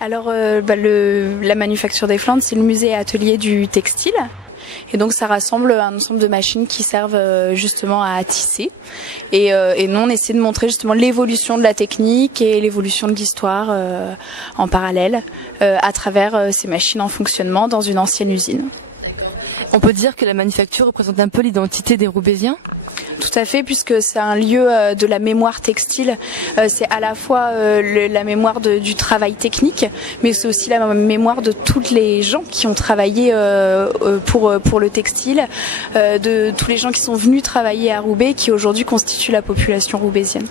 Alors, la Manufacture des Flandres, c'est le musée et atelier du textile. Et donc ça rassemble un ensemble de machines qui servent justement à tisser. Et nous, on essaie de montrer justement l'évolution de la technique et l'évolution de l'histoire en parallèle à travers ces machines en fonctionnement dans une ancienne usine. On peut dire que la manufacture représente un peu l'identité des Roubaisiens ? Tout à fait, puisque c'est un lieu de la mémoire textile. C'est à la fois la mémoire du travail technique, mais c'est aussi la mémoire de tous les gens qui ont travaillé pour le textile, de tous les gens qui sont venus travailler à Roubaix, qui aujourd'hui constituent la population roubaisienne.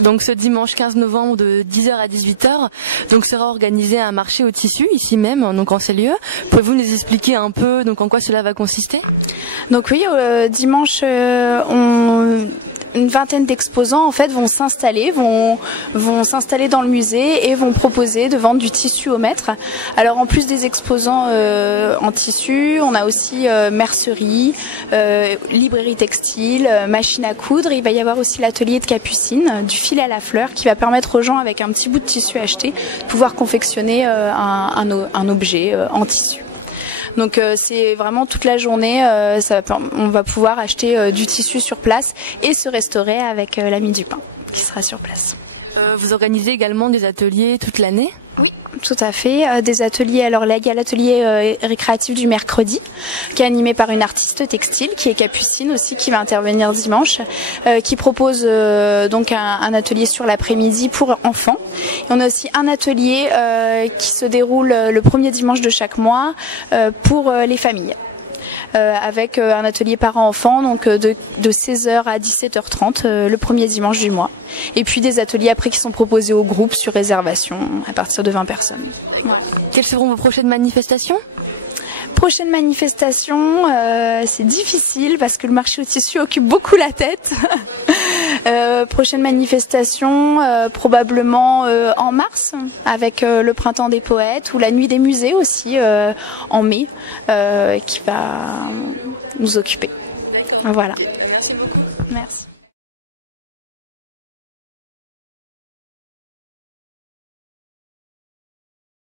Donc ce dimanche 15 novembre de 10h à 18h, donc sera organisé un marché au tissu ici même, donc en ces lieux. Pouvez-vous nous expliquer un peu donc en quoi cela va consister ? Donc oui, dimanche, une vingtaine d'exposants en fait vont s'installer dans le musée et vont proposer de vendre du tissu au mètre. Alors en plus des exposants en tissu, on a aussi mercerie, librairie textile, machine à coudre. Il va y avoir aussi l'atelier de Capucine, du fil à la fleur, qui va permettre aux gens avec un petit bout de tissu acheté de pouvoir confectionner un objet en tissu. Donc c'est vraiment toute la journée, on va pouvoir acheter du tissu sur place et se restaurer avec l'Ami du Pain qui sera sur place. Vous organisez également des ateliers toute l'année ? Oui, tout à fait. Des ateliers. Alors là, il y a l'atelier récréatif du mercredi, qui est animé par une artiste textile, qui est Capucine aussi, qui va intervenir dimanche, qui propose donc un atelier sur l'après-midi pour enfants. Et on a aussi un atelier qui se déroule le premier dimanche de chaque mois pour les familles. Avec un atelier parents-enfants donc de 16h à 17h30 le premier dimanche du mois. Et puis des ateliers après qui sont proposés au groupe sur réservation à partir de 20 personnes. Voilà. Quelles seront vos prochaines manifestations ? Prochaine manifestation, c'est difficile parce que le marché au tissu occupe beaucoup la tête. Prochaine manifestation, probablement en mars, avec le printemps des poètes ou la nuit des musées aussi en mai, qui va nous occuper. Voilà. Merci beaucoup. Merci.